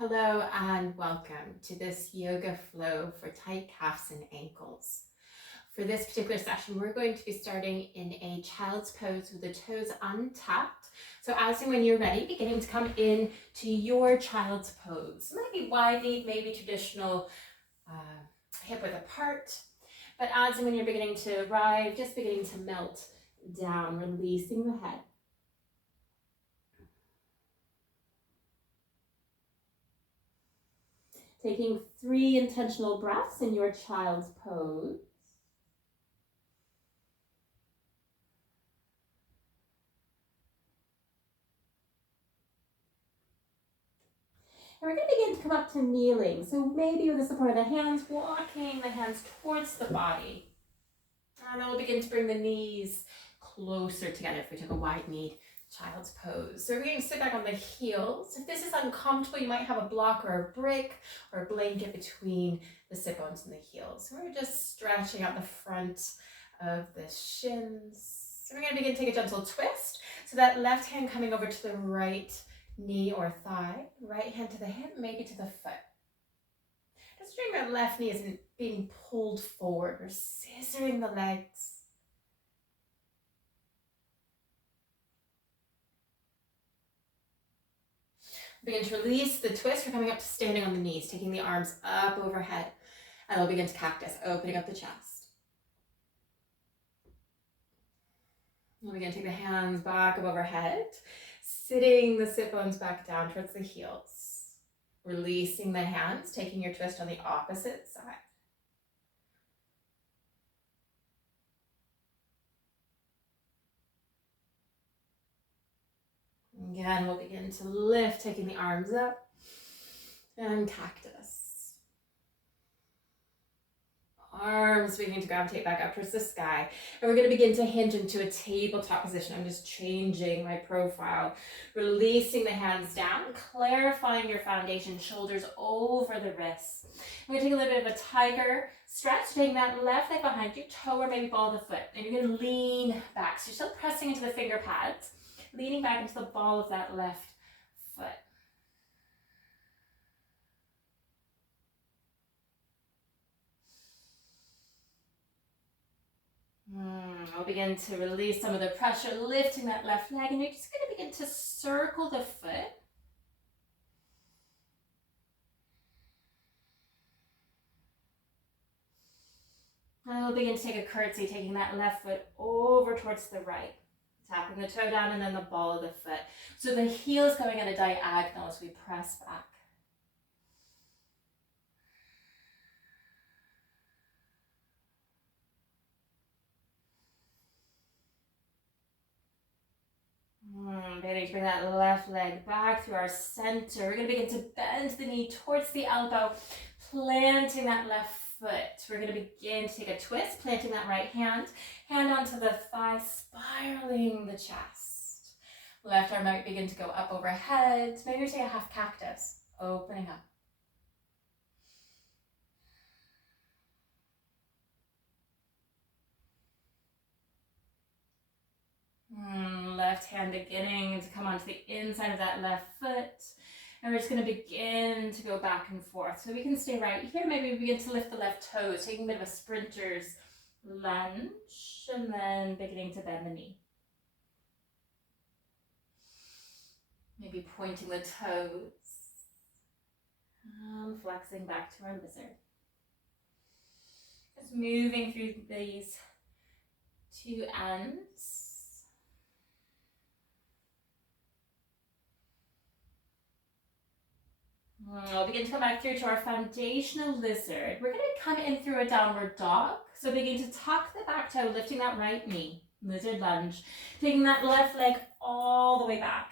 Hello and welcome to this yoga flow for tight calves and ankles. For this particular session, we're going to be starting in a child's pose with the toes untapped. So as and when you're ready, beginning to come in to your child's pose. Maybe wide knee, maybe traditional hip width apart. But as and when you're beginning to arrive, just beginning to melt down, releasing the head. Taking 3 intentional breaths in your child's pose. And we're going to begin to come up to kneeling. So maybe with the support of the hands, walking the hands towards the body. And then we'll begin to bring the knees closer together if we took a wide kneed child's pose. So we're going to sit back on the heels. If this is uncomfortable, you might have a block or a brick or a blanket between the sit bones and the heels. So we're just stretching out the front of the shins. So we're going to begin to take a gentle twist. So that left hand coming over to the right knee or thigh, right hand to the hip, maybe to the foot. Just ensuring that left knee isn't being pulled forward or scissoring the legs. Begin to release the twist. We're coming up to standing on the knees, taking the arms up overhead. And we'll begin to cactus, opening up the chest. We'll begin to take the hands back up overhead, sitting the sit bones back down towards the heels. Releasing the hands, taking your twist on the opposite side. Again, we'll begin to lift, taking the arms up, and cactus. Arms beginning to gravitate back up towards the sky. And we're going to begin to hinge into a tabletop position. I'm just changing my profile. Releasing the hands down, clarifying your foundation, shoulders over the wrists. I'm going to take a little bit of a tiger stretch, taking that left leg behind you, toe or maybe ball of the foot. And you're going to lean back. So you're still pressing into the finger pads, leaning back into the ball of that left foot. I'll begin to release some of the pressure, lifting that left leg, and you're just going to begin to circle the foot. And we'll begin to take a curtsy, taking that left foot over towards the right. Tapping the toe down and then the ball of the foot. So the heel is going at a diagonal as we press back. Beginning to bring that left leg back through our center. We're going to begin to bend the knee towards the elbow, planting that left foot. We're going to begin to take a twist, planting that right hand, hand onto the thigh, spiraling the chest. Left arm might begin to go up overhead. Maybe we take a half cactus, opening up. Left hand beginning to come onto the inside of that left foot. And we're just going to begin to go back and forth. So we can stay right here. Maybe we begin to lift the left toes, taking a bit of a sprinter's lunge, and then beginning to bend the knee. Maybe pointing the toes. And flexing back to our lizard. Just moving through these 2 ends. We'll begin to come back through to our foundational lizard. We're going to come in through a downward dog. So begin to tuck the back toe, lifting that right knee. Lizard lunge. Taking that left leg all the way back.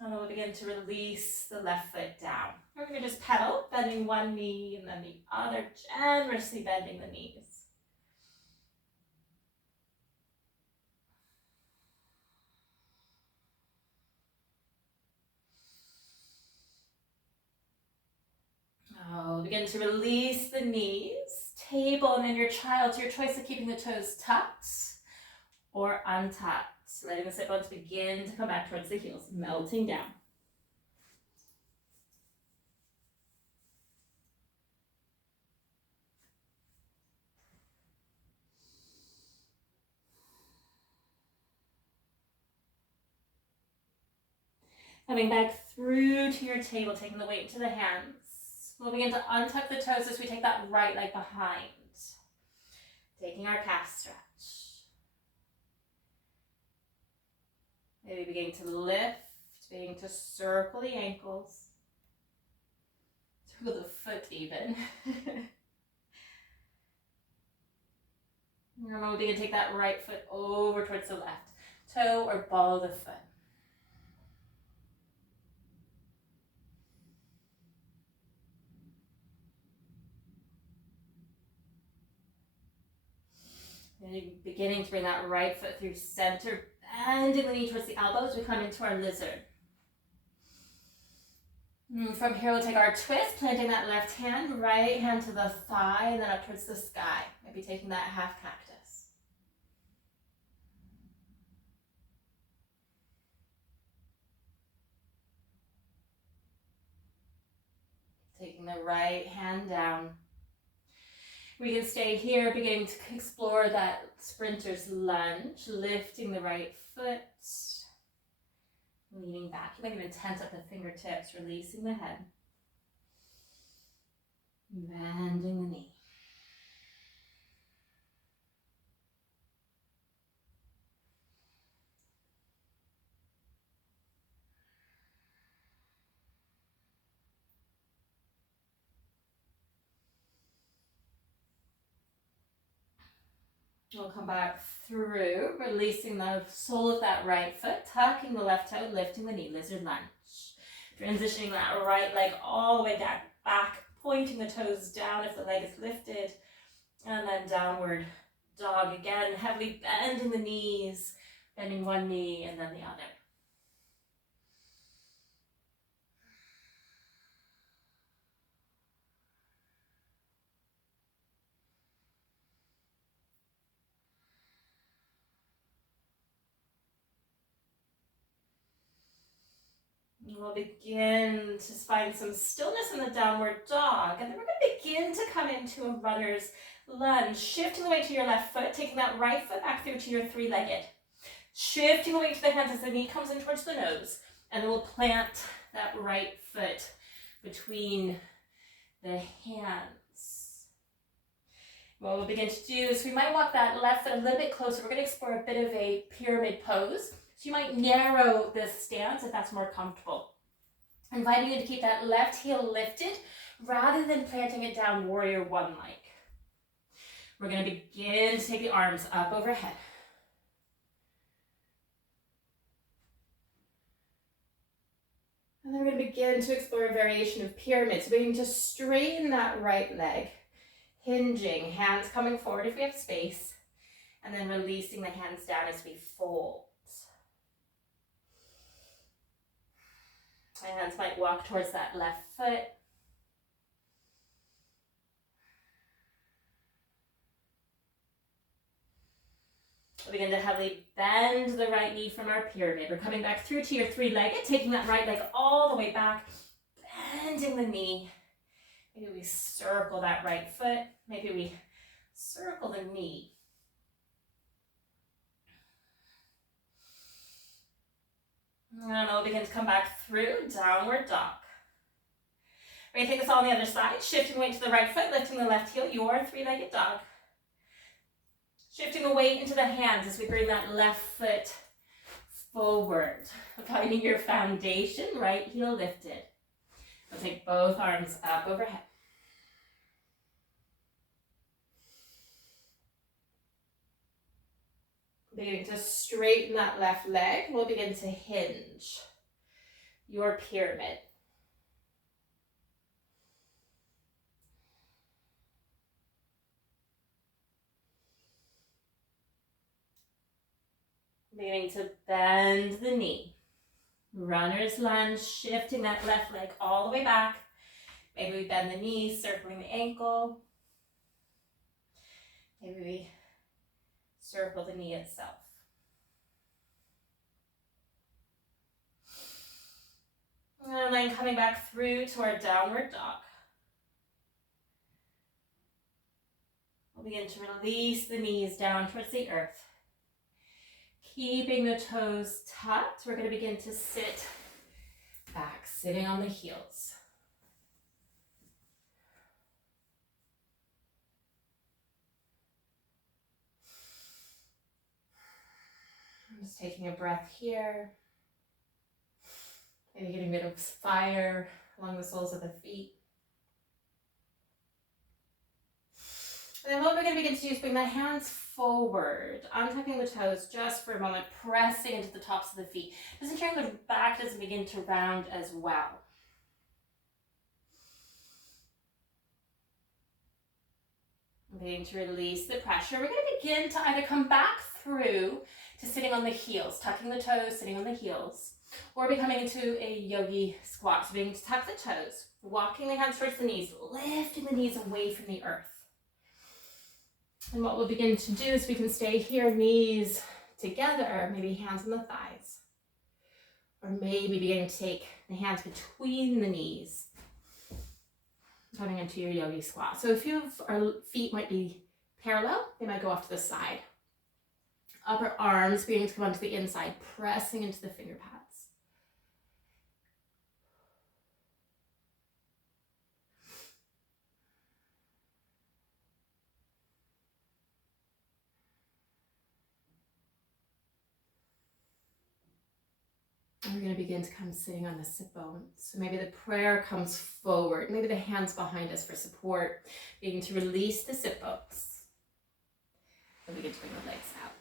And then we'll begin to release the left foot down. We're going to just pedal, bending one knee and then the other, generously bending the knees. Begin to release the knees, table, and then your child, your choice of keeping the toes tucked or untucked. Letting the sit bones begin to come back towards the heels, melting down. Coming back through to your table, taking the weight into the hands. We'll begin to untuck the toes as we take that right leg behind. Taking our calf stretch. Maybe beginning to lift, beginning to circle the ankles. Circle the foot even. And we'll begin to take that right foot over towards the left toe or ball of the foot. And beginning to bring that right foot through center, bending the knee towards the elbows. We come into our lizard. From here, we'll take our twist, planting that left hand, right hand to the thigh, and then up towards the sky. Maybe taking that half cactus. Taking the right hand down. We can stay here, beginning to explore that sprinter's lunge, lifting the right foot, leaning back. You might even tense up the fingertips, releasing the head, bending the knee. We'll come back through, releasing the sole of that right foot, tucking the left toe, lifting the knee, lizard lunge. Transitioning that right leg all the way down, back, pointing the toes down if the leg is lifted, and then downward dog again, heavily bending the knees, bending one knee and then the other. We'll begin to find some stillness in the downward dog, and then we're going to begin to come into a runner's lunge, shifting the weight to your left foot, taking that right foot back through to your three-legged, shifting the weight to the hands as the knee comes in towards the nose, and then we'll plant that right foot between the hands. What we'll begin to do is we might walk that left foot a little bit closer. We're going to explore a bit of a pyramid pose. So you might narrow this stance if that's more comfortable. Inviting you to keep that left heel lifted rather than planting it down warrior one-like. We're going to begin to take the arms up overhead. And then we're going to begin to explore a variation of pyramid. So beginning to straighten that right leg, hinging, hands coming forward if we have space, and then releasing the hands down as we fold. My hands might walk towards that left foot. We'll begin to heavily bend the right knee from our pyramid. We're coming back through to your three-legged, taking that right leg all the way back, bending the knee. Maybe we circle that right foot. Maybe we circle the knee. And we'll begin to come back through, downward dog. We're going to take this all on the other side, shifting the weight to the right foot, lifting the left heel, your three-legged dog. Shifting the weight into the hands as we bring that left foot forward. Finding your foundation, right heel lifted. We'll take both arms up overhead. Beginning to straighten that left leg, we'll begin to hinge your pyramid. Beginning to bend the knee. Runner's lunge, shifting that left leg all the way back. Maybe we bend the knee, circling the ankle. Maybe we circle the knee itself. And then coming back through to our downward dog. We'll begin to release the knees down towards the earth. Keeping the toes tucked, we're going to begin to sit sitting on the heels. I'm just taking a breath here. Maybe getting a bit of fire along the soles of the feet. And then what we're going to begin to do is bring the hands forward, untucking the toes just for a moment, pressing into the tops of the feet. Just ensuring the back doesn't begin to round as well. Beginning to release the pressure. We're going to begin to either come back through to sitting on the heels, tucking the toes, sitting on the heels, or be coming into a yogi squat. So beginning to tuck the toes, walking the hands towards the knees, lifting the knees away from the earth. And what we'll begin to do is we can stay here, knees together, maybe hands on the thighs, or maybe beginning to take the hands between the knees, coming into your yogi squat. So a few of our feet might be parallel, they might go off to the side. Upper arms beginning to come onto the inside, pressing into the finger pads. And we're going to begin to come sitting on the sit bones. So maybe the prayer comes forward, maybe the hands behind us for support, beginning to release the sit bones. And begin to bring the legs out.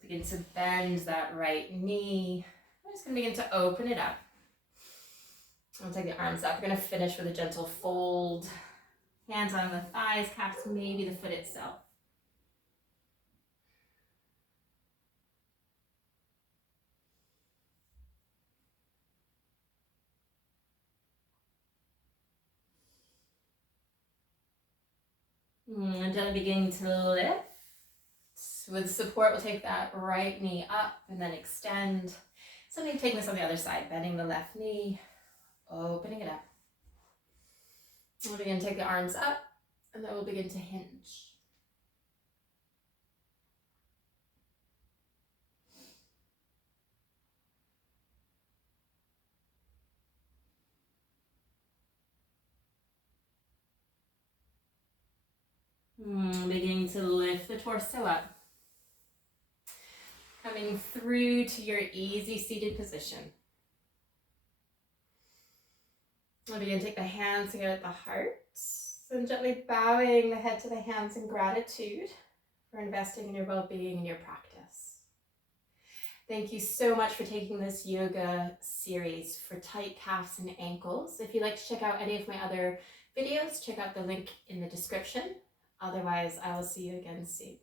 Begin to bend that right knee. I'm just going to begin to open it up. I'll take the arms up. We're going to finish with a gentle fold. Hands on the thighs, calves, maybe the foot itself. And gently beginning to lift. With support, we'll take that right knee up and then extend. Something taking this on the other side, bending the left knee, opening it up. We'll begin to take the arms up, and then we'll begin to hinge. Beginning to lift the torso up. Coming through to your easy seated position. We'll begin to take the hands together at the heart. And gently bowing the head to the hands in gratitude for investing in your well-being and your practice. Thank you so much for taking this yoga series for tight calves and ankles. If you'd like to check out any of my other videos, check out the link in the description. Otherwise, I will see you again soon.